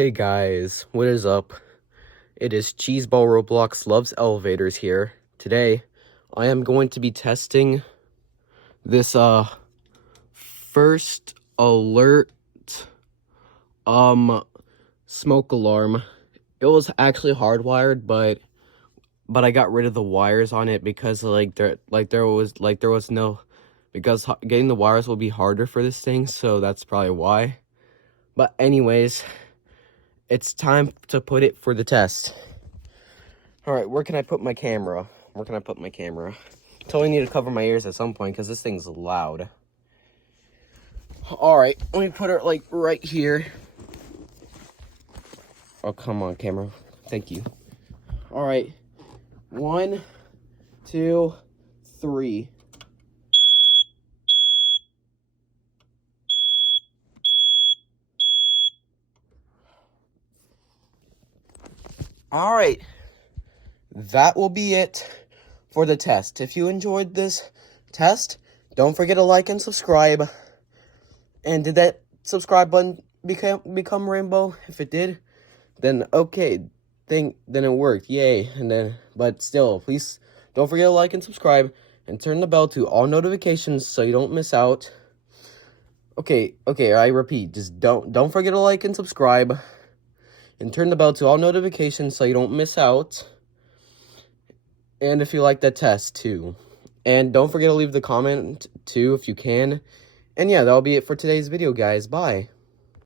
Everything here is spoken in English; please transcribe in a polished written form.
Hey guys, what is up? It is Cheeseball Roblox Loves Elevators here. Today, I am going to be testing this first alert smoke alarm. It was actually hardwired, but I got rid of the wires on it because there was no, because getting the wires will be harder for this thing, so that's probably why. But anyways, it's time to put it for the test. Alright, where can I put my camera? Totally need to cover my ears at some point because this thing's loud. Alright, let me put it like right here. Oh, come on, camera. Thank you. Alright. 1, 2, 3. Alright. That will be it for the test. If you enjoyed this test, don't forget to like and subscribe. And did that subscribe button become rainbow? If it did, then okay, then it worked. Yay. But still, please don't forget to like and subscribe and turn the bell to all notifications so you don't miss out. Okay, I repeat, just don't forget to like and subscribe and turn the bell to all notifications so you don't miss out. And if you like that test too. And don't forget to leave the comment too if you can. And yeah, that'll be it for today's video, guys. Bye.